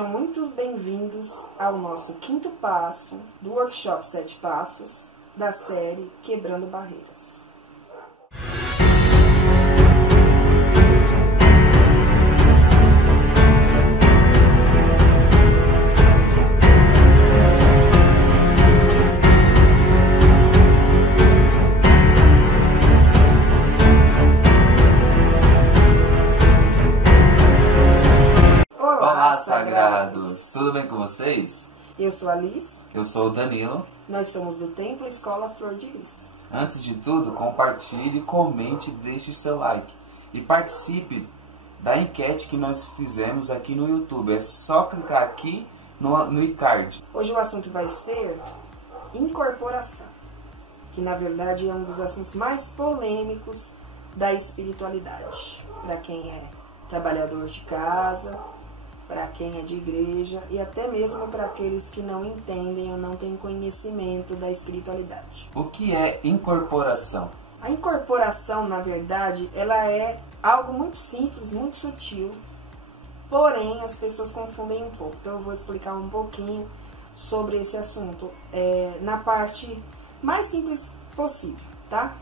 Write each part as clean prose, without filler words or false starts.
Sejam muito bem-vindos ao nosso quinto passo do workshop 7 Passos da série Quebrando Barreiras. Olá, sagrados! Tudo bem com vocês? Eu sou a Liz. Eu sou o Danilo. Nós somos do Templo Escola Flor de Lis. Antes de tudo, compartilhe, comente, deixe seu like. E participe da enquete que nós fizemos aqui no YouTube. É só clicar aqui no iCard. Hoje o assunto vai ser incorporação, que na verdade é um dos assuntos mais polêmicos da espiritualidade. Para quem é trabalhador de casa, para quem é de igreja e até mesmo para aqueles que não entendem ou não têm conhecimento da espiritualidade. O que é incorporação? A incorporação, na verdade, ela é algo muito simples, muito sutil, porém as pessoas confundem um pouco. Então eu vou explicar um pouquinho sobre esse assunto na parte mais simples possível, tá?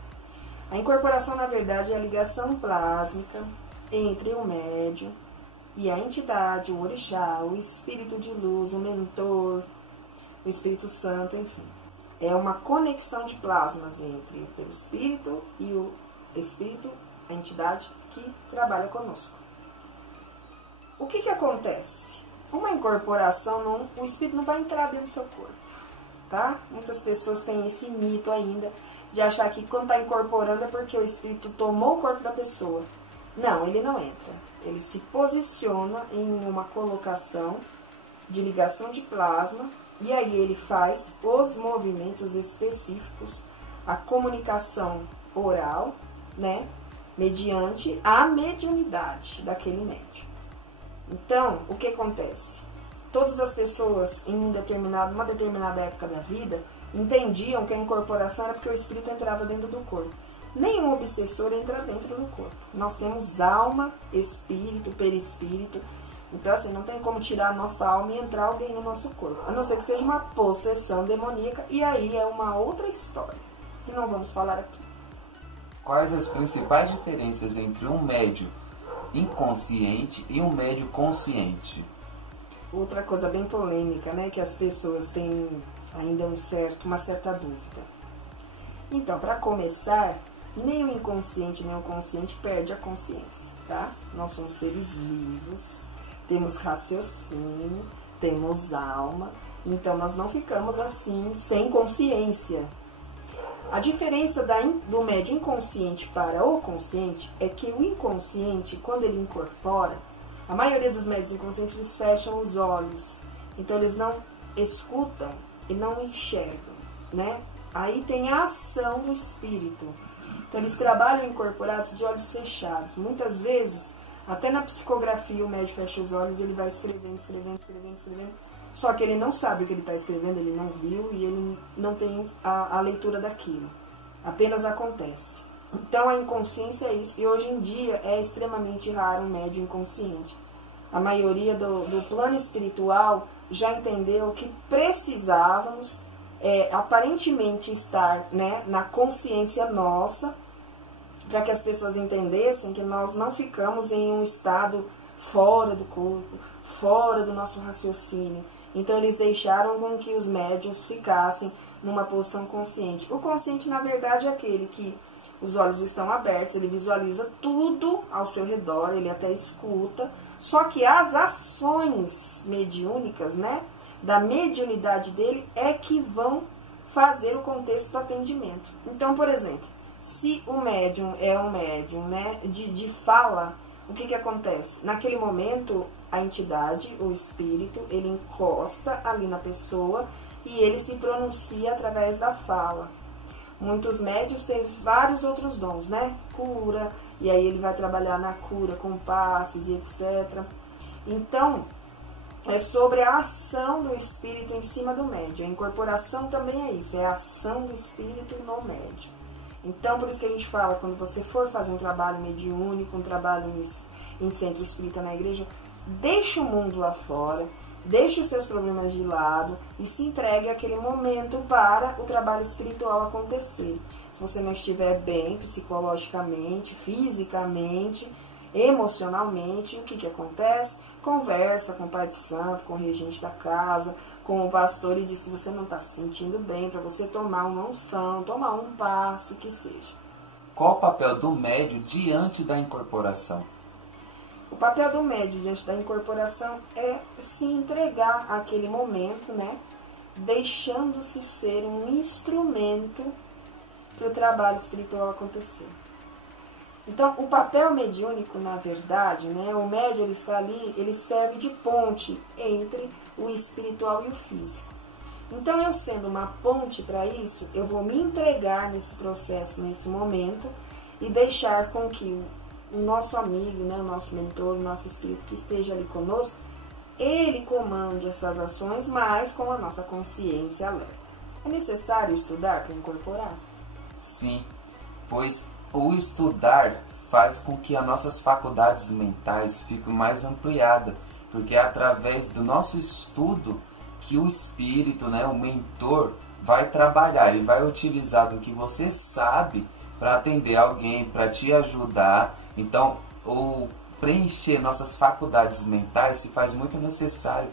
A incorporação, na verdade, é a ligação plásmica entre o médium e a entidade, o orixá, o espírito de luz, o mentor, o Espírito Santo, enfim. É uma conexão de plasmas entre o perispírito e o espírito, a entidade que trabalha conosco. O que acontece? Uma incorporação, o espírito não vai entrar dentro do seu corpo, tá? Muitas pessoas têm esse mito ainda de achar que quando está incorporando é porque o espírito tomou o corpo da pessoa. Não, ele não entra. Ele se posiciona em uma colocação de ligação de plasma e aí ele faz os movimentos específicos, a comunicação oral, né, mediante a mediunidade daquele médium. Então, o que acontece? Todas as pessoas em uma determinada época da vida entendiam que a incorporação era porque o espírito entrava dentro do corpo. Nenhum obsessor entra dentro do corpo. Nós temos alma, espírito, perispírito. Então, assim, não tem como tirar a nossa alma e entrar alguém no nosso corpo. A não ser que seja uma possessão demoníaca. E aí é uma outra história, que não vamos falar aqui. Quais as principais diferenças entre um médium inconsciente e um médium consciente? Outra coisa bem polêmica, né? Que as pessoas têm ainda uma certa dúvida. Então, para começar, nem o inconsciente nem o consciente perde a consciência, tá? Nós somos seres vivos, temos raciocínio, temos alma, então nós não ficamos assim, sem consciência. A diferença do médium inconsciente para o consciente é que o inconsciente, quando ele incorpora, a maioria dos médiuns inconscientes eles fecham os olhos, então eles não escutam e não enxergam, né? Aí tem a ação do espírito. Então, eles trabalham incorporados de olhos fechados. Muitas vezes, até na psicografia, o médium fecha os olhos e ele vai escrevendo. Só que ele não sabe o que ele está escrevendo, ele não viu e ele não tem a leitura daquilo. Apenas acontece. Então, a inconsciência é isso. E hoje em dia é extremamente raro um médium inconsciente. A maioria do plano espiritual já entendeu que precisávamos aparentemente estar, né, na consciência nossa, para que as pessoas entendessem que nós não ficamos em um estado fora do corpo, fora do nosso raciocínio. Então eles deixaram com que os médiuns ficassem numa posição consciente. O consciente, na verdade, é aquele que os olhos estão abertos, ele visualiza tudo ao seu redor, ele até escuta, só que as ações mediúnicas, né, da mediunidade dele é que vão fazer o contexto do atendimento. Então, por exemplo, se o médium é um médium, né, de fala, o que acontece? Naquele momento, a entidade, o espírito, ele encosta ali na pessoa e ele se pronuncia através da fala. Muitos médiuns têm vários outros dons, né? Cura, e aí ele vai trabalhar na cura com passes e etc. Então, é sobre a ação do espírito em cima do médium. A incorporação também é isso, é a ação do espírito no médium. Então, por isso que a gente fala, quando você for fazer um trabalho mediúnico, um trabalho em centro espírita na igreja, deixa o mundo lá fora, Deixe os seus problemas de lado e se entregue àquele momento para o trabalho espiritual acontecer. Se você não estiver bem psicologicamente, fisicamente, emocionalmente, o que acontece? Conversa com o pai de santo, com o regente da casa, com o pastor e diz que você não está se sentindo bem, para você tomar uma unção, tomar um passo, que seja. Qual o papel do médium diante da incorporação? O papel do médium diante da incorporação é se entregar àquele momento, né? Deixando-se ser um instrumento para o trabalho espiritual acontecer. Então, o papel mediúnico, na verdade, né? O médium, ele está ali, ele serve de ponte entre o espiritual e o físico. Então, eu sendo uma ponte para isso, eu vou me entregar nesse processo, nesse momento, e deixar com que o nosso amigo, né, o nosso mentor, o nosso espírito que esteja ali conosco, ele comande essas ações, mas com a nossa consciência alerta. É necessário estudar para incorporar? Sim, pois o estudar faz com que as nossas faculdades mentais fiquem mais ampliadas, porque é através do nosso estudo que o espírito, né, o mentor, vai trabalhar, ele vai utilizar do que você sabe para atender alguém, para te ajudar. Então, o preencher nossas faculdades mentais se faz muito necessário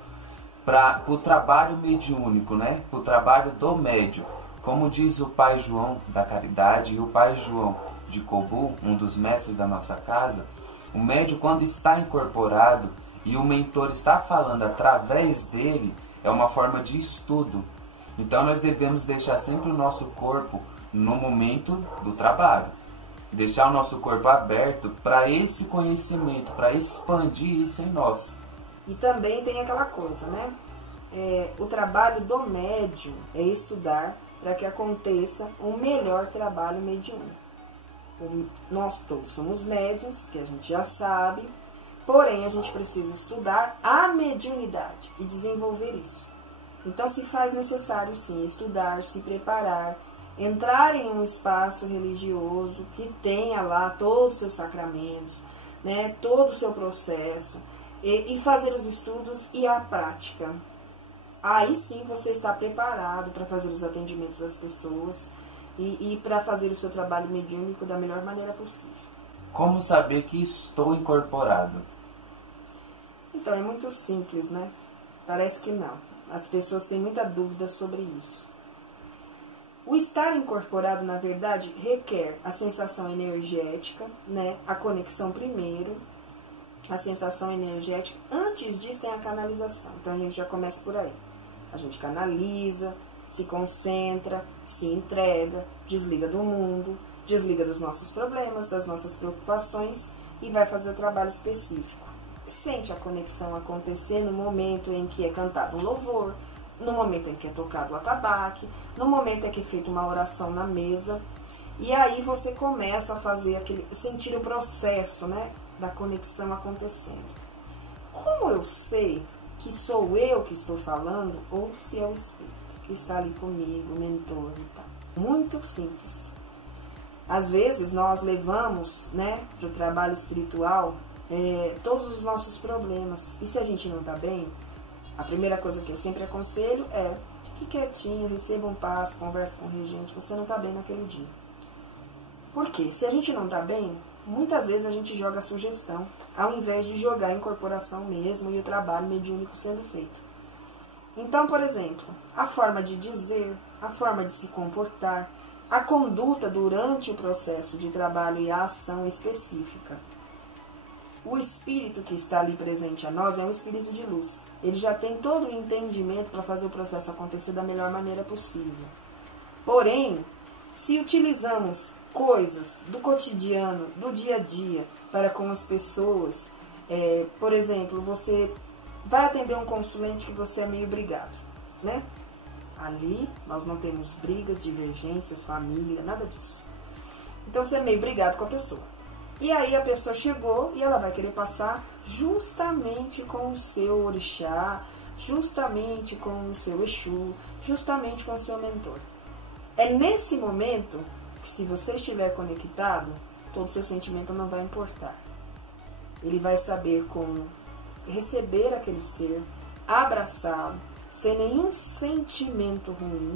para o trabalho mediúnico, né? Para o trabalho do médium. Como diz o Pai João da Caridade e o Pai João de Cobu, um dos mestres da nossa casa, o médium, quando está incorporado e o mentor está falando através dele, é uma forma de estudo. Então, nós devemos deixar sempre o nosso corpo no momento do trabalho. Deixar o nosso corpo aberto para esse conhecimento, para expandir isso em nós. E também tem aquela coisa, né? O trabalho do médium é estudar para que aconteça um melhor trabalho mediúnico. Nós todos somos médiuns, que a gente já sabe, porém a gente precisa estudar a mediunidade e desenvolver isso. Então se faz necessário sim estudar, se preparar, entrar em um espaço religioso que tenha lá todos os seus sacramentos, né, todo o seu processo, e fazer os estudos e a prática. Aí sim você está preparado para fazer os atendimentos das pessoas e para fazer o seu trabalho mediúnico da melhor maneira possível. Como saber que estou incorporado? Então é muito simples, né? Parece que não. As pessoas têm muita dúvida sobre isso. O estar incorporado, na verdade, requer a sensação energética, né? A conexão primeiro, a sensação energética. Antes disso tem a canalização. Então a gente já começa por aí. A gente canaliza, se concentra, se entrega, desliga do mundo, desliga dos nossos problemas, das nossas preocupações e vai fazer o trabalho específico. Sente a conexão acontecer no momento em que é cantado um louvor, no momento em que é tocado o atabaque, no momento em que é feita uma oração na mesa, e aí você começa a fazer sentir o processo, né, da conexão acontecendo. Como eu sei que sou eu que estou falando ou se é o Espírito que está ali comigo, o mentor e tal? Muito simples. Às vezes nós levamos, né, para o trabalho espiritual todos os nossos problemas, e se a gente não está bem, a primeira coisa que eu sempre aconselho é: fique quietinho, receba um passe, converse com o regente, você não está bem naquele dia. Por quê? Se a gente não está bem, muitas vezes a gente joga a sugestão, ao invés de jogar a incorporação mesmo e o trabalho mediúnico sendo feito. Então, por exemplo, a forma de dizer, a forma de se comportar, a conduta durante o processo de trabalho e a ação específica. O espírito que está ali presente a nós é um espírito de luz. Ele já tem todo o entendimento para fazer o processo acontecer da melhor maneira possível. Porém, se utilizamos coisas do cotidiano, do dia a dia, para com as pessoas, por exemplo, você vai atender um consulente que você é meio brigado, né? Ali nós não temos brigas, divergências, família, nada disso. Então você é meio brigado com a pessoa. E aí a pessoa chegou e ela vai querer passar justamente com o seu orixá, justamente com o seu Exu, justamente com o seu mentor. É nesse momento que, se você estiver conectado, todo o seu sentimento não vai importar. Ele vai saber como receber aquele ser, abraçá-lo, sem nenhum sentimento ruim,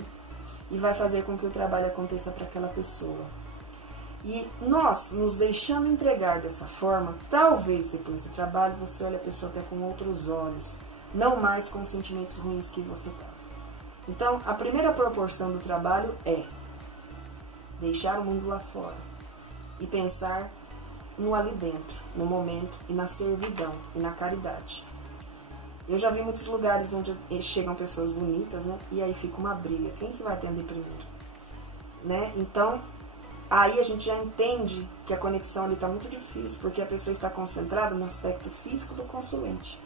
e vai fazer com que o trabalho aconteça para aquela pessoa. E nós, nos deixando entregar dessa forma, talvez depois do trabalho você olhe a pessoa até com outros olhos, não mais com os sentimentos ruins que você estava. Então, a primeira proporção do trabalho é deixar o mundo lá fora e pensar no ali dentro, no momento e na servidão e na caridade. Eu já vi muitos lugares onde chegam pessoas bonitas, né? E aí fica uma briga. Quem que vai atender primeiro? Né? Então, aí a gente já entende que a conexão ali está muito difícil, porque a pessoa está concentrada no aspecto físico do consulente.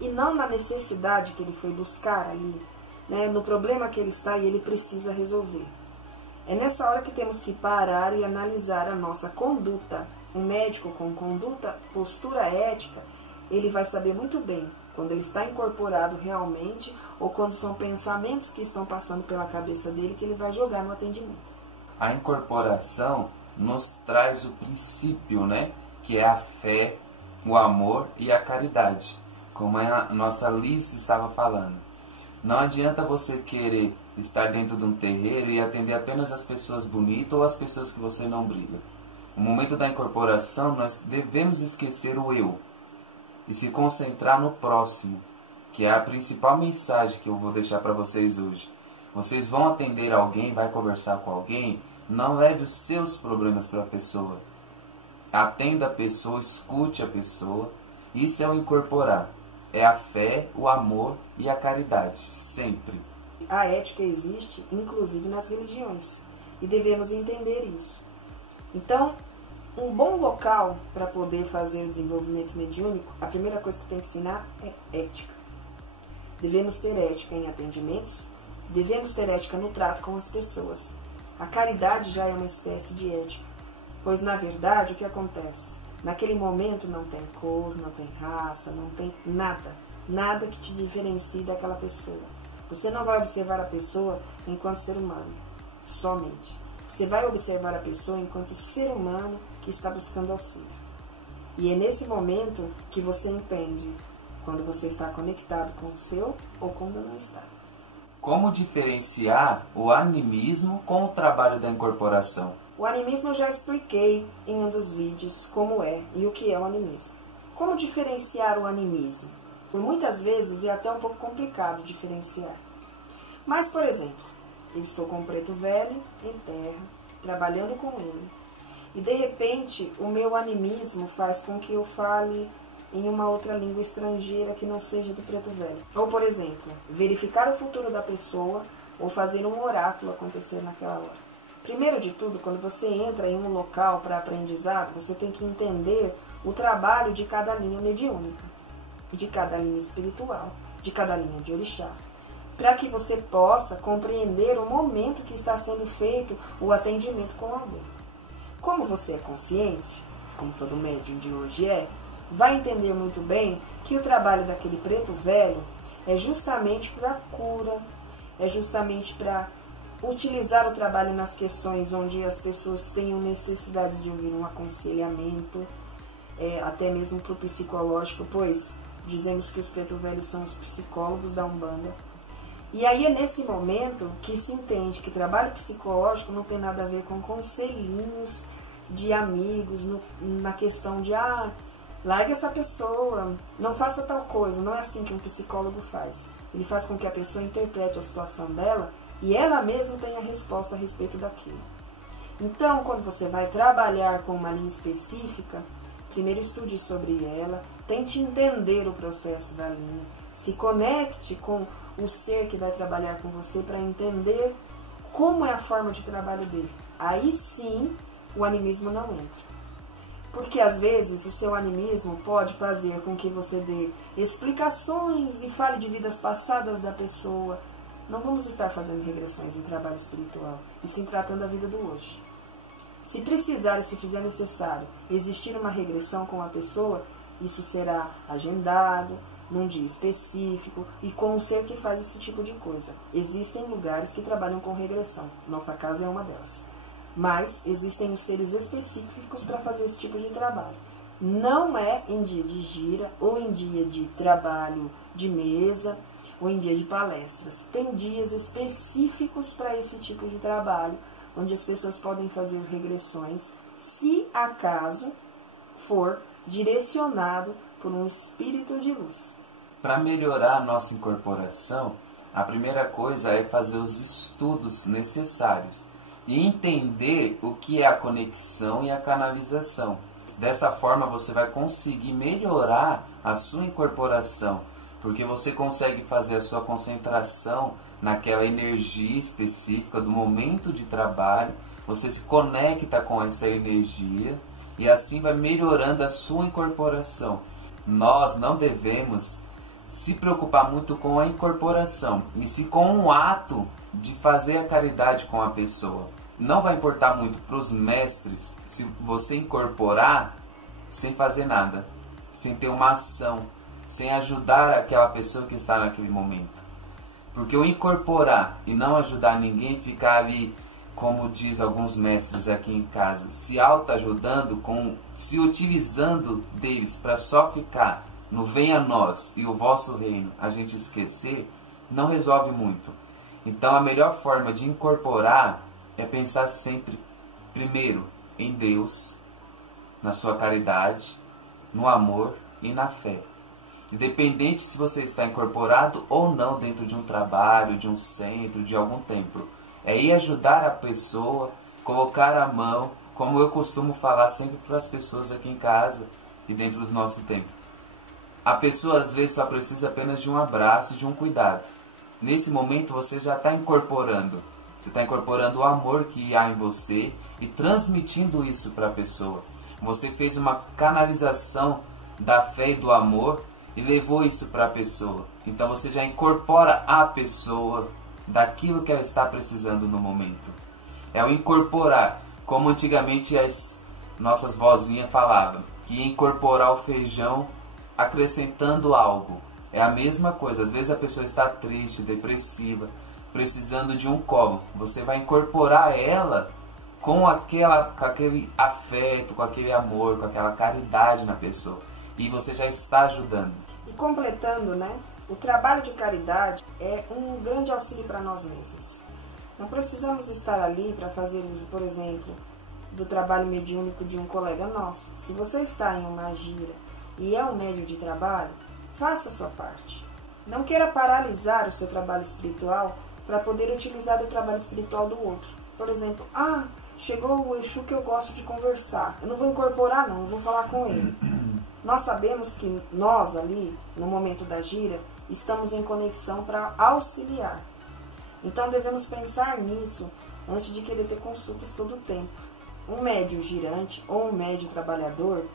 E não na necessidade que ele foi buscar ali, né? No problema que ele está e ele precisa resolver. É nessa hora que temos que parar e analisar a nossa conduta. Um médico com conduta, postura ética, ele vai saber muito bem quando ele está incorporado realmente ou quando são pensamentos que estão passando pela cabeça dele que ele vai jogar no atendimento. A incorporação nos traz o princípio, né? Que é a fé, o amor e a caridade, como a nossa Liz estava falando. Não adianta você querer estar dentro de um terreiro e atender apenas as pessoas bonitas ou as pessoas que você não briga. No momento da incorporação, nós devemos esquecer o eu e se concentrar no próximo, que é a principal mensagem que eu vou deixar para vocês hoje. Vocês vão atender alguém, vai conversar com alguém, não leve os seus problemas para a pessoa. Atenda a pessoa, escute a pessoa. Isso é o incorporar. É a fé, o amor e a caridade, sempre. A ética existe, inclusive, nas religiões, e devemos entender isso. Então, um bom local para poder fazer o desenvolvimento mediúnico, a primeira coisa que tem que ensinar é ética. Devemos ter ética em atendimentos, devemos ter ética no trato com as pessoas. A caridade já é uma espécie de ética, pois, na verdade, o que acontece? Naquele momento não tem cor, não tem raça, não tem nada, nada que te diferencie daquela pessoa. Você não vai observar a pessoa enquanto ser humano, somente. Você vai observar a pessoa enquanto ser humano que está buscando auxílio. E é nesse momento que você entende quando você está conectado com o seu ou quando não está. Como diferenciar o animismo com o trabalho da incorporação? O animismo eu já expliquei em um dos vídeos como é e o que é o animismo. Como diferenciar o animismo? Por muitas vezes é até um pouco complicado diferenciar. Mas, por exemplo, eu estou com um preto velho em terra, trabalhando com ele. E, de repente, o meu animismo faz com que eu fale em uma outra língua estrangeira que não seja do preto velho. Ou, por exemplo, verificar o futuro da pessoa ou fazer um oráculo acontecer naquela hora. Primeiro de tudo, quando você entra em um local para aprendizado, você tem que entender o trabalho de cada linha mediúnica, de cada linha espiritual, de cada linha de orixá, para que você possa compreender o momento que está sendo feito o atendimento com alguém. Como você é consciente, como todo médium de hoje vai entender muito bem que o trabalho daquele preto velho é justamente para cura, é justamente para utilizar o trabalho nas questões onde as pessoas tenham necessidade de ouvir um aconselhamento, até mesmo para o psicológico, pois dizemos que os preto velhos são os psicólogos da Umbanda. E aí é nesse momento que se entende que trabalho psicológico não tem nada a ver com conselhinhos de amigos, na questão de, larga essa pessoa, não faça tal coisa. Não é assim que um psicólogo faz. Ele faz com que a pessoa interprete a situação dela e ela mesma tenha a resposta a respeito daquilo. Então, quando você vai trabalhar com uma linha específica, primeiro estude sobre ela, tente entender o processo da linha, se conecte com o ser que vai trabalhar com você para entender como é a forma de trabalho dele. Aí sim, o animismo não entra. Porque às vezes o seu animismo pode fazer com que você dê explicações e fale de vidas passadas da pessoa. Não vamos estar fazendo regressões em trabalho espiritual, e sim tratando a vida do hoje. Se precisar e se fizer necessário existir uma regressão com a pessoa, isso será agendado num dia específico e com um ser que faz esse tipo de coisa. Existem lugares que trabalham com regressão, nossa casa é uma delas. Mas existem os seres específicos para fazer esse tipo de trabalho. Não é em dia de gira ou em dia de trabalho de mesa ou em dia de palestras. Tem dias específicos para esse tipo de trabalho, onde as pessoas podem fazer regressões, se acaso for direcionado por um espírito de luz. Para melhorar a nossa incorporação, a primeira coisa é fazer os estudos necessários e entender o que é a conexão e a canalização. Dessa forma você vai conseguir melhorar a sua incorporação, porque você consegue fazer a sua concentração naquela energia específica do momento de trabalho, você se conecta com essa energia e assim vai melhorando a sua incorporação. Nós não devemos se preocupar muito com a incorporação, e sim com o ato de fazer a caridade com a pessoa. Não vai importar muito para os mestres se você incorporar sem fazer nada, sem ter uma ação, sem ajudar aquela pessoa que está naquele momento. Porque o incorporar e não ajudar ninguém, ficar ali, como diz alguns mestres aqui em casa, se autoajudando, se utilizando deles para só ficar no venha a nós e o vosso reino, a gente esquecer, não resolve muito. Então a melhor forma de incorporar é pensar sempre, primeiro, em Deus, na sua caridade, no amor e na fé. Independente se você está incorporado ou não dentro de um trabalho, de um centro, de algum templo. É ir ajudar a pessoa, colocar a mão, como eu costumo falar sempre para as pessoas aqui em casa e dentro do nosso templo. A pessoa às vezes só precisa apenas de um abraço e de um cuidado. Nesse momento você já está incorporando. Você está incorporando o amor que há em você e transmitindo isso para a pessoa. Você fez uma canalização da fé e do amor e levou isso para a pessoa. Então você já incorpora a pessoa daquilo que ela está precisando no momento. É o incorporar, como antigamente as nossas vozinhas falavam, que ia incorporar o feijão acrescentando algo. É a mesma coisa, às vezes a pessoa está triste, depressiva, precisando de um colo. Você vai incorporar ela com aquele afeto, com aquele amor, com aquela caridade na pessoa. E você já está ajudando. E completando, né? O trabalho de caridade é um grande auxílio para nós mesmos. Não precisamos estar ali para fazer uso, por exemplo, do trabalho mediúnico de um colega nosso. Se você está em uma gira e é um médio de trabalho, faça a sua parte. Não queira paralisar o seu trabalho espiritual para poder utilizar do trabalho espiritual do outro. Por exemplo, chegou o Exu que eu gosto de conversar. Eu não vou incorporar não, eu vou falar com ele. Nós sabemos que nós ali, no momento da gira, estamos em conexão para auxiliar. Então devemos pensar nisso antes de querer ter consultas todo o tempo. Um médio girante ou um médio trabalhador,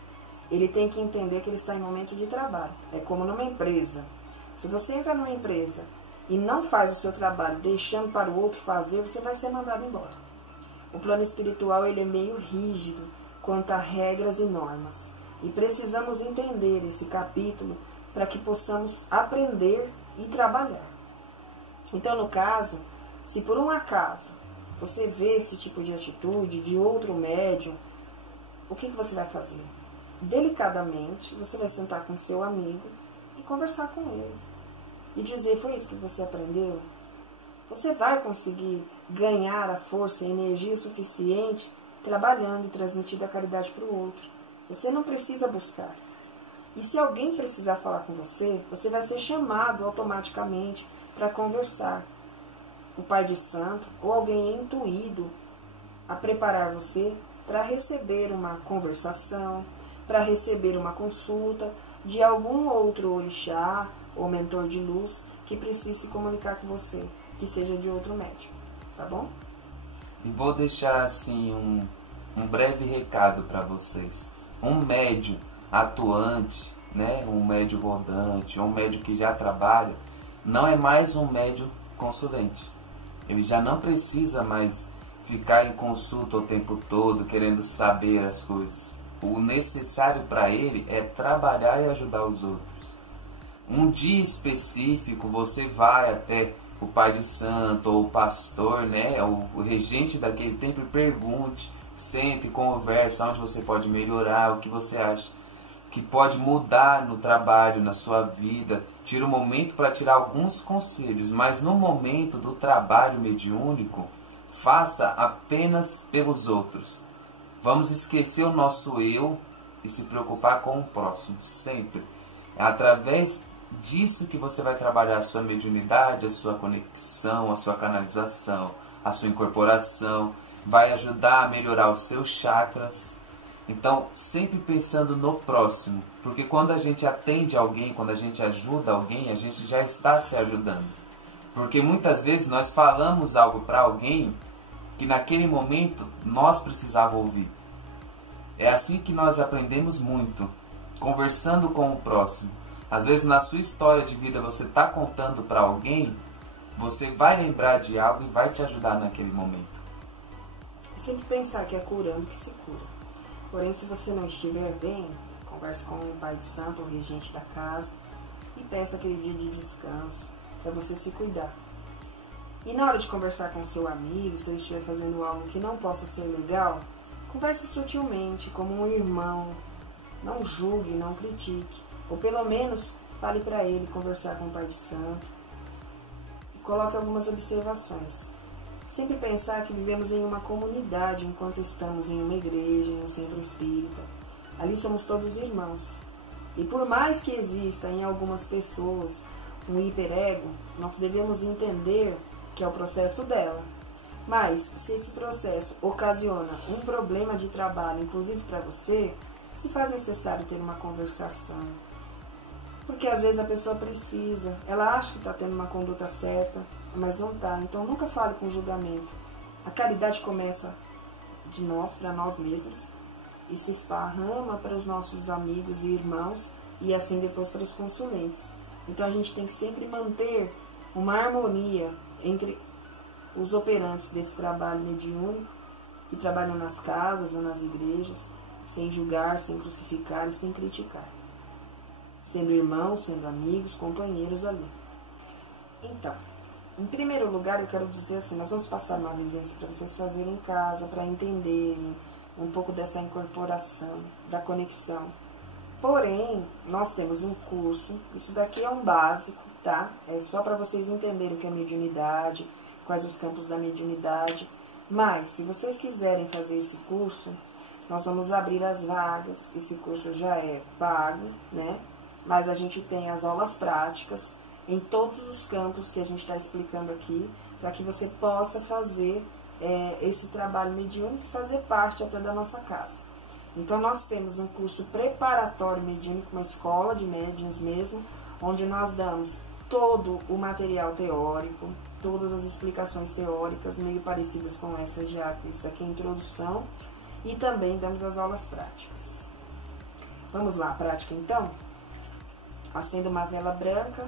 ele tem que entender que ele está em momento de trabalho. É como numa empresa. Se você entra numa empresa e não faz o seu trabalho deixando para o outro fazer, você vai ser mandado embora. O plano espiritual ele é meio rígido quanto a regras e normas. E precisamos entender esse capítulo para que possamos aprender e trabalhar. Então, no caso, se por um acaso você vê esse tipo de atitude de outro médium, o que você vai fazer? Delicadamente, você vai sentar com seu amigo e conversar com ele. E dizer, foi isso que você aprendeu? Você vai conseguir ganhar a força e a energia suficiente trabalhando e transmitindo a caridade para o outro. Você não precisa buscar. E se alguém precisar falar com você, você vai ser chamado automaticamente para conversar. O pai de santo ou alguém é intuído a preparar você para receber uma conversação, para receber uma consulta de algum outro orixá ou mentor de luz que precise se comunicar com você, que seja de outro médium, tá bom? E vou deixar assim um breve recado para vocês. Um médium atuante, né, um médium rodante, um médium que já trabalha, não é mais um médium consulente. Ele já não precisa mais ficar em consulta o tempo todo, querendo saber as coisas. O necessário para ele é trabalhar e ajudar os outros. Um dia específico você vai até o pai de santo ou o pastor, né, o regente daquele templo e pergunte, sente, conversa onde você pode melhorar, o que você acha que pode mudar no trabalho, na sua vida. Tira um momento para tirar alguns conselhos, mas no momento do trabalho mediúnico, faça apenas pelos outros. Vamos esquecer o nosso eu e se preocupar com o próximo, sempre. É através disso que você vai trabalhar a sua mediunidade, a sua conexão, a sua canalização, a sua incorporação, vai ajudar a melhorar os seus chakras. Então, sempre pensando no próximo, porque quando a gente atende alguém, quando a gente ajuda alguém, a gente já está se ajudando. Porque muitas vezes nós falamos algo para alguém que naquele momento nós precisávamos ouvir. É assim que nós aprendemos muito, conversando com o próximo. Às vezes na sua história de vida você está contando para alguém, você vai lembrar de algo e vai te ajudar naquele momento. Sempre pensar que é curando que se cura. Porém, se você não estiver bem, converse com o pai de santo, o regente da casa, e peça aquele dia de descanso para você se cuidar. E na hora de conversar com seu amigo, se ele estiver fazendo algo que não possa ser legal, converse sutilmente, como um irmão. Não julgue, não critique. Ou pelo menos fale para ele conversar com o pai de santo. E coloque algumas observações. Sempre pensar que vivemos em uma comunidade enquanto estamos em uma igreja, em um centro espírita. Ali somos todos irmãos. E por mais que exista em algumas pessoas um hiperego, nós devemos entender que é o processo dela. Mas, se esse processo ocasiona um problema de trabalho, inclusive para você, se faz necessário ter uma conversação. Porque às vezes a pessoa precisa, ela acha que está tendo uma conduta certa, mas não está. Então nunca fale com julgamento. A caridade começa de nós, para nós mesmos, e se esparrama para os nossos amigos e irmãos, e assim depois para os consulentes. Então a gente tem que sempre manter uma harmonia entre os operantes desse trabalho mediúnico, que trabalham nas casas ou nas igrejas, sem julgar, sem crucificar e sem criticar. Sendo irmãos, sendo amigos, companheiros ali. Então, em primeiro lugar, eu quero dizer assim, nós vamos passar uma vivência para vocês fazerem em casa, para entenderem um pouco dessa incorporação, da conexão. Porém, nós temos um curso, isso daqui é um básico, tá? É só para vocês entenderem o que é mediunidade, quais os campos da mediunidade. Mas, se vocês quiserem fazer esse curso, nós vamos abrir as vagas. Esse curso já é pago, né? Mas a gente tem as aulas práticas em todos os campos que a gente está explicando aqui, para que você possa fazer esse trabalho mediúnico e fazer parte até da nossa casa. Então, nós temos um curso preparatório mediúnico, uma escola de médiuns mesmo, onde nós damos todo o material teórico, todas as explicações teóricas, meio parecidas com essa já, isso aqui é a introdução, e também damos as aulas práticas. Vamos lá, a prática então? Acenda uma vela branca,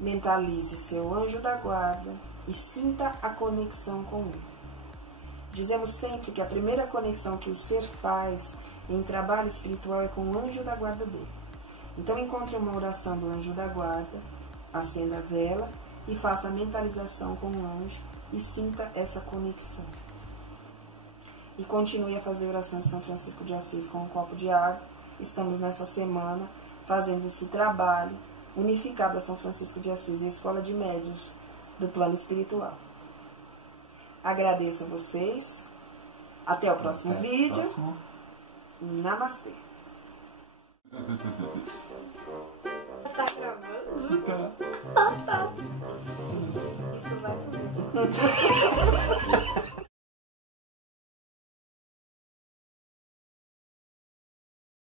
mentalize seu anjo da guarda e sinta a conexão com ele. Dizemos sempre que a primeira conexão que o ser faz em trabalho espiritual é com o anjo da guarda dele. Então encontre uma oração do anjo da guarda, acenda a vela e faça a mentalização com o anjo e sinta essa conexão. E continue a fazer oração em São Francisco de Assis com um copo de água. Estamos nessa semana fazendo esse trabalho unificado a São Francisco de Assis e a Escola de Médiuns do plano espiritual. Agradeço a vocês. Até o próximo vídeo. Namastê. Tá gravando? Tá. Isso vai